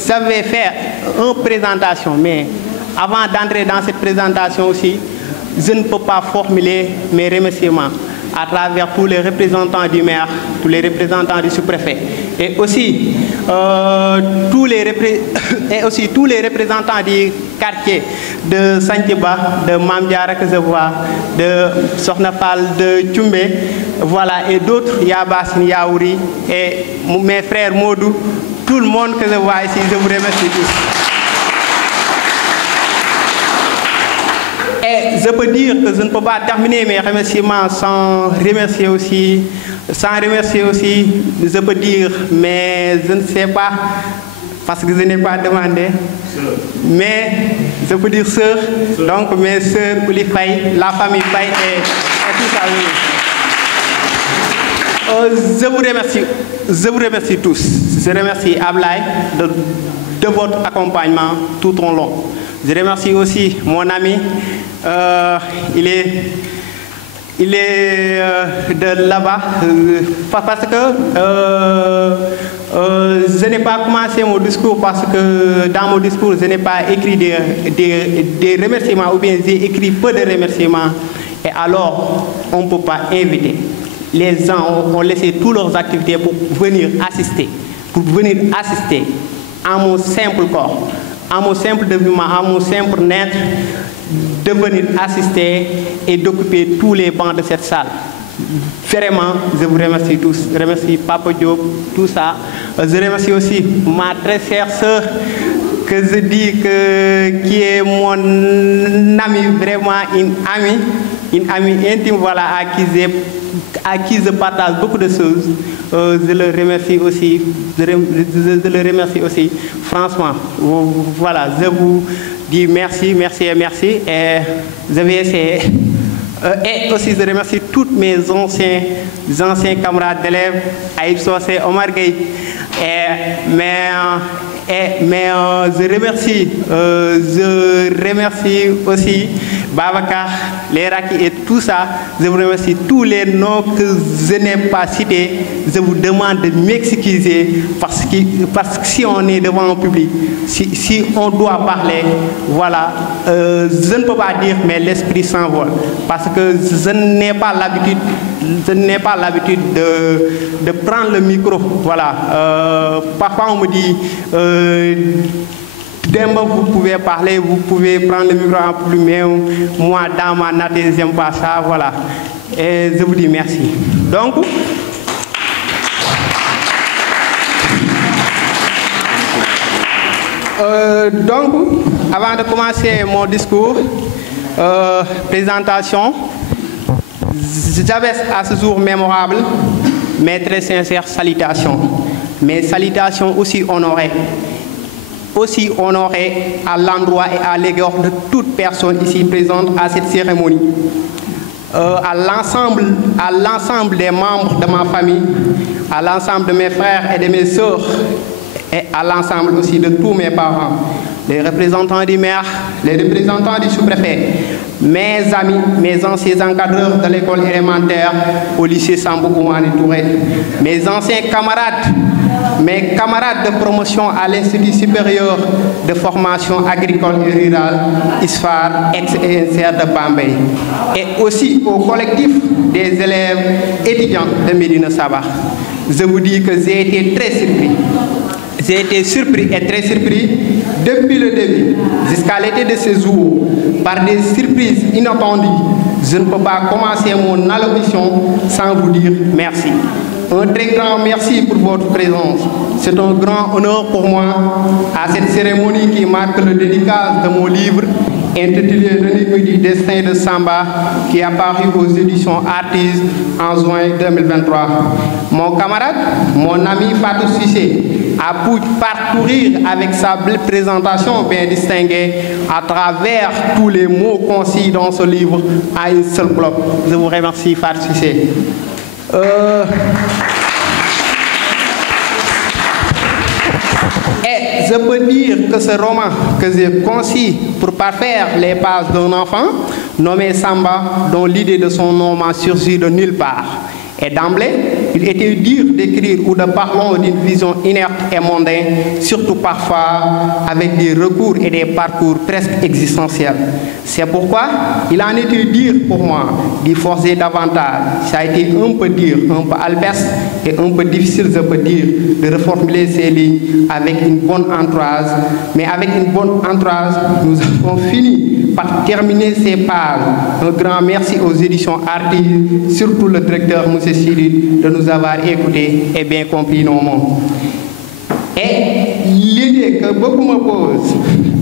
J'avais fait une présentation, mais avant d'entrer dans cette présentation aussi, je ne peux pas formuler mes remerciements à travers tous les représentants du maire, tous les représentants du sous-préfet, et aussi tous les représentants du quartier de Santiba, de Mamdiara que je vois, de Sornafal, de Tchoumbe, voilà, et d'autres, Yabasin, Yaouri, et mes frères Modou, tout le monde que je vois ici, je vous remercie tous. Et je peux dire que je ne peux pas terminer mes remerciements sans remercier aussi, je peux dire, mais je ne sais pas, parce que je n'ai pas demandé, mais je peux dire sœur, donc mes sœurs, Ouli Faye, la famille Faye et tout ça. Je vous remercie tous. Je remercie Ablaye de votre accompagnement tout au long. Je remercie aussi mon ami, il est de là-bas, parce que je n'ai pas commencé mon discours parce que dans mon discours, je n'ai pas écrit des remerciements ou bien j'ai écrit peu de remerciements. Et alors, on ne peut pas inviter. Les gens ont laissé toutes leurs activités pour venir assister à mon simple corps, à mon simple dévouement, à mon simple naître, de venir assister et d'occuper tous les bancs de cette salle. Vraiment, je vous remercie tous. Je remercie Papa Diop, tout ça. Je remercie aussi ma très chère sœur, que je dis qui est mon amie, vraiment une amie intime, voilà, à qui je partage beaucoup de choses. Je le remercie aussi, franchement. Voilà, je vous dis merci, et je vais essayer. Et aussi, je remercie tous mes anciens camarades d'élèves, Aïb Sossé, Omar Gueye. Mais je remercie aussi Babacar, les Raki et tout ça. Je vous remercie tous les noms que je n'ai pas cités. Je vous demande de m'excuser parce que si on est devant un public, si on doit parler, voilà, je ne peux pas dire, mais l'esprit s'envole. Parce que je n'ai pas l'habitude de prendre le micro. Voilà. Parfois on me dit, Demba, vous pouvez parler, vous pouvez prendre le micro en plus, mais moi, dans ma nature, je n'aime pas ça, voilà. Et je vous dis merci. Donc, Donc, avant de commencer mon discours, présentation, j'avais à ce jour mémorable mes très sincères salutations. Mes salutations aussi honorées à l'endroit et à l'égard de toute personne ici présente à cette cérémonie. À l'ensemble des membres de ma famille, à l'ensemble de mes frères et de mes sœurs, et à l'ensemble aussi de tous mes parents, les représentants du maire, les représentants du sous-préfet, mes amis, mes anciens encadreurs de l'école élémentaire au lycée Sambou Oumani Touré, mes anciens camarades, mes camarades de promotion à l'Institut supérieur de formation agricole et rurale, ISFAR, ex-ENCR de Bambey, et aussi au collectif des élèves étudiants de Médina Sabakh. Je vous dis que j'ai été très surpris. J'ai été surpris et très surpris depuis le début jusqu'à l'été de ce jour par des surprises inattendues. Je ne peux pas commencer mon allocution sans vous dire merci. Un très grand merci pour votre présence. C'est un grand honneur pour moi à cette cérémonie qui marque le dédicace de mon livre intitulé L'énigme du destin de Samba, qui est apparu aux éditions Artis en juin 2023. Mon camarade, mon ami Fatou Cissé, a pu parcourir avec sa présentation bien distinguée à travers tous les mots concis dans ce livre à une seule bloc. Je vous remercie, Fatou Cissé. Et je peux dire que ce roman que j'ai conçu pour parfaire les pages d'un enfant, nommé Samba, dont l'idée de son nom m'a surgi de nulle part. Et d'emblée, il était dur d'écrire ou de parler d'une vision inerte et mondaine, surtout parfois avec des recours et des parcours presque existentiels. C'est pourquoi il en était dur pour moi d'y forcer davantage. Ça a été un peu dur, un peu alpestre et un peu difficile, je peux dire, de reformuler ces lignes avec une bonne entourage. Mais avec une bonne entourage, nous avons fini par terminer ces pages. Un grand merci aux éditions Artis, surtout le directeur M. Siri, de nous avoir écoutés et bien compris nos mots. Et l'idée que beaucoup me posent,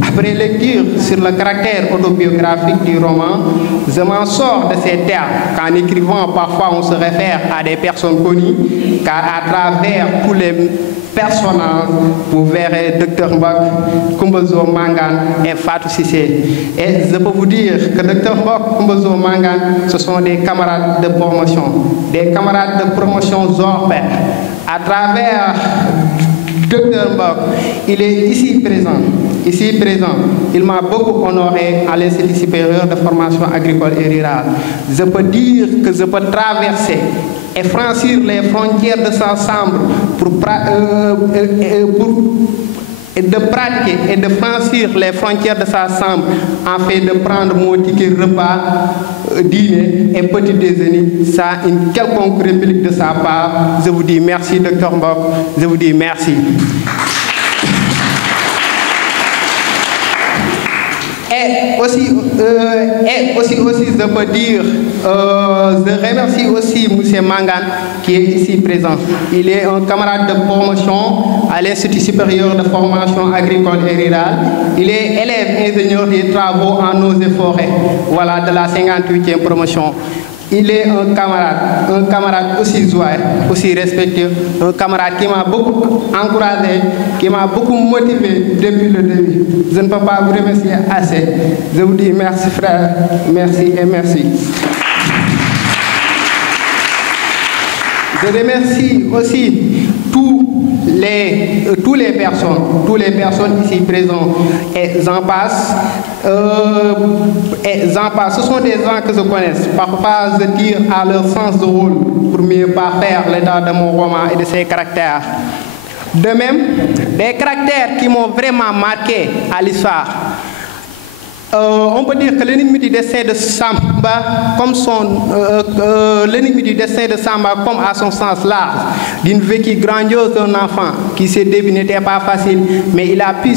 après lecture sur le caractère autobiographique du roman, je m'en sors de ces termes qu'en écrivant, parfois on se réfère à des personnes connues, car à travers tous les personnages, vous verrez Dr Mbok, Kumbozo Mangan et Fatou Cissé. Et je peux vous dire que Dr Mbok, Kumbozo Mangan, ce sont des camarades de promotion, des camarades de promotion Zorper. À travers Dr Mbok, il est ici présent. Il m'a beaucoup honoré à l'Institut supérieur de formation agricole et rurale. Je peux dire que je peux traverser et franchir les frontières de sa chambre de pratiquer et de franchir les frontières de sa chambre afin de prendre mon ticket repas, dîner et petit déjeuner sans une quelconque réplique de sa part. Je vous dis merci, Dr Mbok. Je vous dis merci. Et aussi, je peux dire, je remercie aussi M. Mangan qui est ici présent. Il est un camarade de promotion à l'Institut supérieur de formation agricole et rurale. Il est élève ingénieur des travaux en eaux et forêts, voilà, de la 58e promotion. Il est un camarade aussi joyeux, aussi respectueux, un camarade qui m'a beaucoup encouragé, qui m'a beaucoup motivé depuis le début. Je ne peux pas vous remercier assez. Je vous dis merci frère, merci et merci. Je remercie aussi toutes les personnes ici présentes et j'en passe. Ce sont des gens que je connais. Parfois, je tire à leur sens de rôle pour mieux parfaire l'état de mon roman et de ses caractères. De même, des caractères qui m'ont vraiment marqué à l'histoire. on peut dire que l'énigme du destin de Samba, l'énigme du destin de Samba, comme à son sens large, d'une vécu grandiose d'un enfant qui ses débuts n'étaient pas faciles, mais il a pu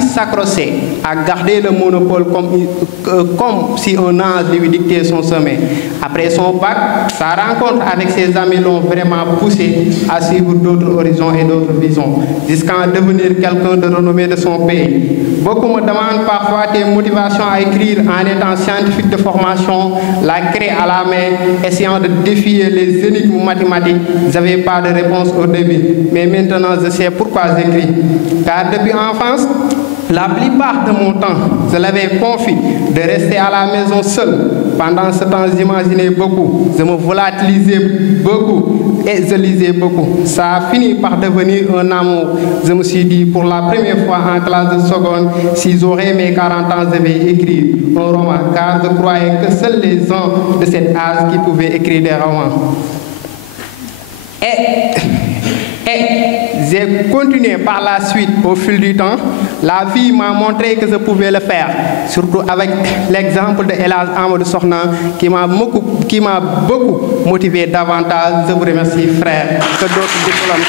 s'accrocher à garder le monopole comme si un ange lui dictait son sommet. Après son bac, sa rencontre avec ses amis l'ont vraiment poussé à suivre d'autres horizons et d'autres visions, jusqu'à devenir quelqu'un de renommé de son pays. Beaucoup me demandent parfois tes motivations à écrire en étant scientifique de formation, la craie à la main, essayant de défier les énigmes mathématiques. Je n'avais pas de réponse au début, mais maintenant je sais pourquoi j'écris. Car depuis enfance, la plupart de mon temps, je l'avais confié de rester à la maison seul. Pendant ce temps, j'imaginais beaucoup, je me volatilisais beaucoup et je lisais beaucoup. Ça a fini par devenir un amour. Je me suis dit, pour la première fois en classe de seconde, si j'aurais mes 40 ans, je vais écrire un roman, car je croyais que seuls les gens de cet âge qui pouvaient écrire des romans. Et j'ai continué par la suite au fil du temps. La vie m'a montré que je pouvais le faire, surtout avec l'exemple de Elhadji Amadou Sokhna qui m'a beaucoup motivé davantage. Je vous remercie, frère, que d'autres diplômes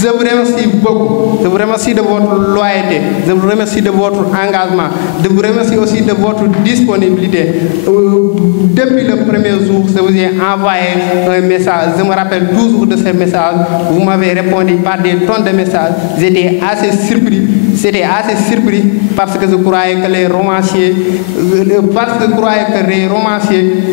je vous remercie beaucoup. Je vous remercie de votre loyauté. Je vous remercie de votre engagement. Je vous remercie aussi de votre disponibilité. Depuis le premier jour, je vous ai envoyé un message. Je me rappelle toujours de ces messages. Vous m'avez répondu par des tonnes de messages. J'étais assez surpris. C'était assez surpris parce que je croyais que les romanciers,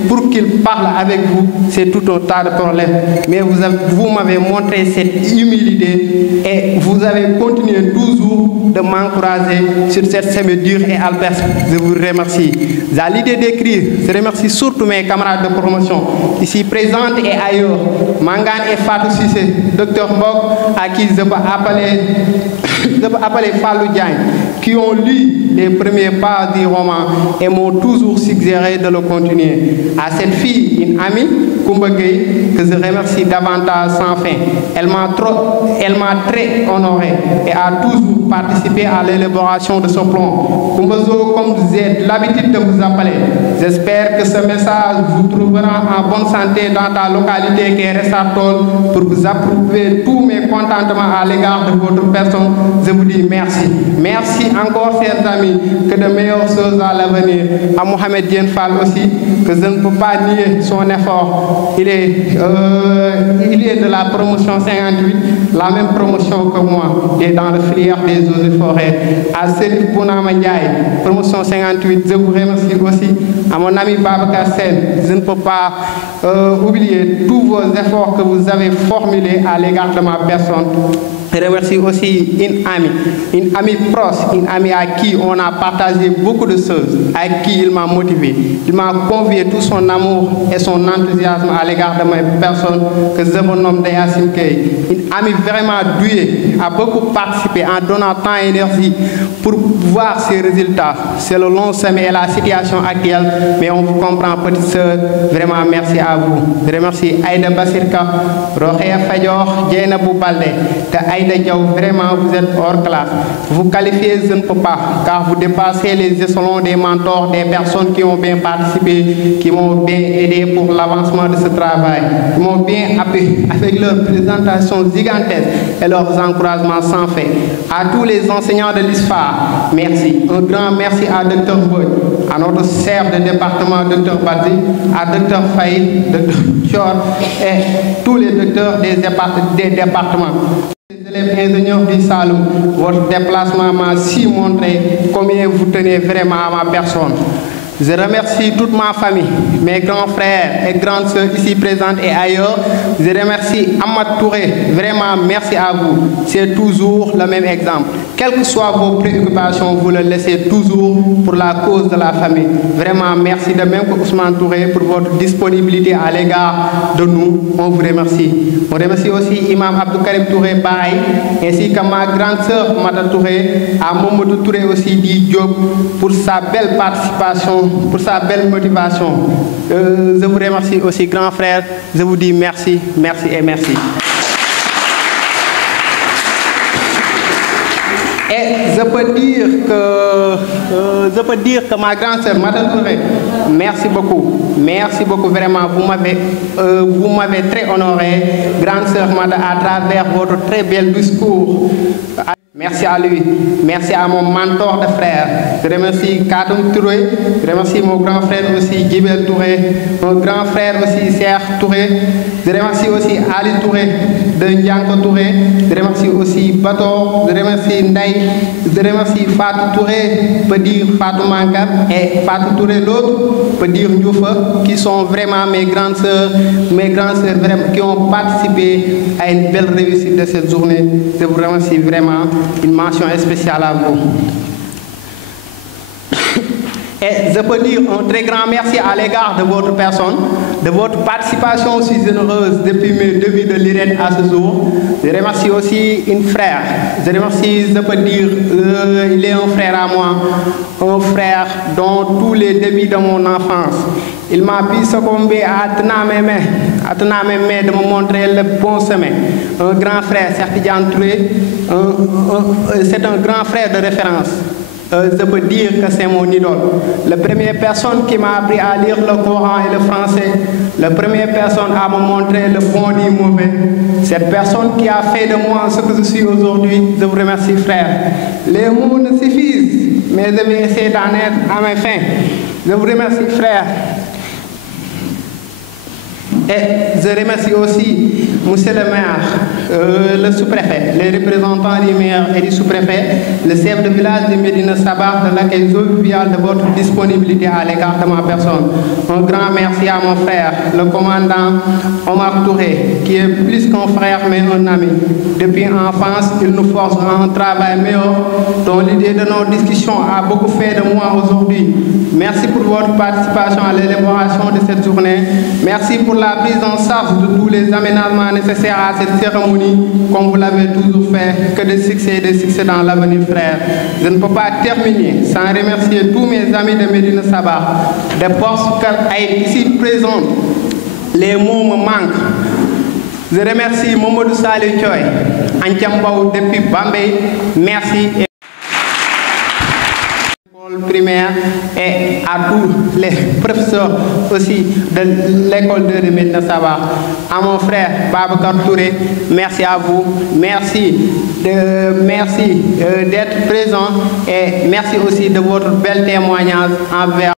pour qu'ils parlent avec vous, c'est tout un tas de problèmes. Mais vous m'avez montré cette humilité et vous avez continué toujours de m'encourager sur cette semaine dure et alpestre. Je vous remercie. J'ai l'idée d'écrire. Je remercie surtout mes camarades de promotion, ici présentes et ailleurs. Mangane et Fatou Sissé, Dr Mbok, à qui je peux appeler Fallou Diagne, qui ont lu les premiers pas du roman et m'ont toujours suggéré de le continuer. À cette fille, une amie, Koumba Gueye, que je remercie davantage sans fin. Elle m'a très honoré et a toujours participé à l'élaboration de ce plan. Koumbazo, comme j'ai l'habitude de vous appeler, j'espère que ce message vous trouvera en bonne santé dans ta localité qui est Ressartol pour vous approuver tous mes contentements à l'égard de votre personne. Je vous dis merci. Merci encore, chers amis, que de meilleures choses à l'avenir. À Mohamed Dien Fall aussi, que je ne peux pas nier son effort. Il est de la promotion 58, la même promotion que moi, et dans le filière des eaux et forêts. À Serif Bounama Ndiaye, promotion 58, je vous remercie aussi. À mon ami Babacar Sen, je ne peux pas oublier tous vos efforts que vous avez formulés à l'égard de ma personne. Je remercie aussi une amie proche, une amie à qui on a partagé beaucoup de choses, à qui il m'a motivé. Il m'a convié tout son amour et son enthousiasme à l'égard de ma personne, que je me nomme Dayassine Key. Une amie vraiment douée, a beaucoup participé en donnant temps et énergie pour voir ses résultats. C'est le long chemin et la situation actuelle, mais on vous comprend, petite sœur. Vraiment, merci à vous. Je remercie Aïda Bassirka, Rokhaya Fadior, Diena Boubalde, Aïda Diaw, vraiment vous êtes hors classe. Vous qualifiez, je ne peux pas, car vous dépassez les échelons des mentors, des personnes qui ont bien participé, qui m'ont bien aidé pour l'avancement de ce travail, qui m'ont bien appuyé avec leurs présentations gigantesques et leurs encouragements sans fin. À tous les enseignants de l'ISFA, merci. Un grand merci à Dr Boy, à notre chef de département, Dr Badzi, à Dr Faye, Dr Chor et tous les docteurs des départements. Les élèves ingénieurs du Saloum, votre déplacement m'a si montré combien vous tenez vraiment à ma personne. Je remercie toute ma famille, mes grands frères et grandes sœurs ici présentes et ailleurs. Je remercie Ahmad Touré, vraiment merci à vous. C'est toujours le même exemple. Quelles que soient vos préoccupations, vous le laissez toujours pour la cause de la famille. Vraiment merci de même que Ousmane Touré pour votre disponibilité à l'égard de nous. On vous remercie. On remercie aussi Imam Abdou Karim Touré Baye, ainsi que ma grande sœur Mata Touré, à Momodou Touré aussi dit Diop pour sa belle participation, pour sa belle motivation. Je vous remercie aussi, grand frère. Je vous dis merci, merci et merci. Et je peux dire que ma grande sœur, Madame Touré, merci beaucoup vraiment, vous m'avez très honoré, grande sœur Madame, à travers votre très bel discours. Merci à lui, merci à mon mentor de frère. Je remercie Kadoum Touré, je remercie mon grand frère aussi Djibel Touré, mon grand frère aussi Serge Touré, je remercie aussi Ali Touré de Ndianko Touré, je remercie aussi Bato, je remercie Ndaï, je remercie Fatou Touré, peut dire Fatou Manga, et Fatou Touré l'autre, peut dire Ndioufa, qui sont vraiment mes grandes sœurs vraiment, qui ont participé à une belle réussite de cette journée. Je vous remercie vraiment. Une mention spéciale à vous. Et je peux dire un très grand merci à l'égard de votre personne, de votre participation aussi généreuse depuis mes débuts de l'IRED à ce jour. Je remercie aussi une frère. Je remercie, je peux dire, il est un frère à moi, un frère dans tous les débuts de mon enfance. Il m'a pu succomber à tenir mes mains, de me montrer le bon chemin. Un grand frère, Sertidiane Touré, c'est un grand frère de référence. Je peux dire que c'est mon idole. La première personne qui m'a appris à lire le Coran et le français, la première personne à me montrer le bon du mauvais, cette personne qui a fait de moi ce que je suis aujourd'hui, je vous remercie frère. Les mots ne suffisent, mais je vais essayer d'en être à mes fins. Je vous remercie frère. Et je remercie aussi monsieur le maire, le sous-préfet, les représentants du maire et du sous-préfet, le chef de village de Médina Sabakh, de laquelle je vous de votre disponibilité à l'égard de ma personne. Un grand merci à mon frère, le commandant Omar Touré, qui est plus qu'un frère mais un ami. Depuis l'enfance, il nous force à un travail meilleur, dont l'idée de nos discussions a beaucoup fait de moi aujourd'hui. Merci pour votre participation à l'élaboration de cette journée. Merci pour la prise en charge de tous les aménagements nécessaires à cette cérémonie, comme vous l'avez toujours fait, que des succès dans l'avenir, frère. Je ne peux pas terminer sans remercier tous mes amis de Médina Sabakh, de force qu'elle ici présente. Les mots me manquent. Je remercie Momodou Salih Thioy, Antiambaou depuis Bambey. Merci. Primaire et à tous les professeurs aussi de l'école de Médina Sabakh. À mon frère Babacar Touré, merci à vous, merci d'être présent et merci aussi de votre bel témoignage envers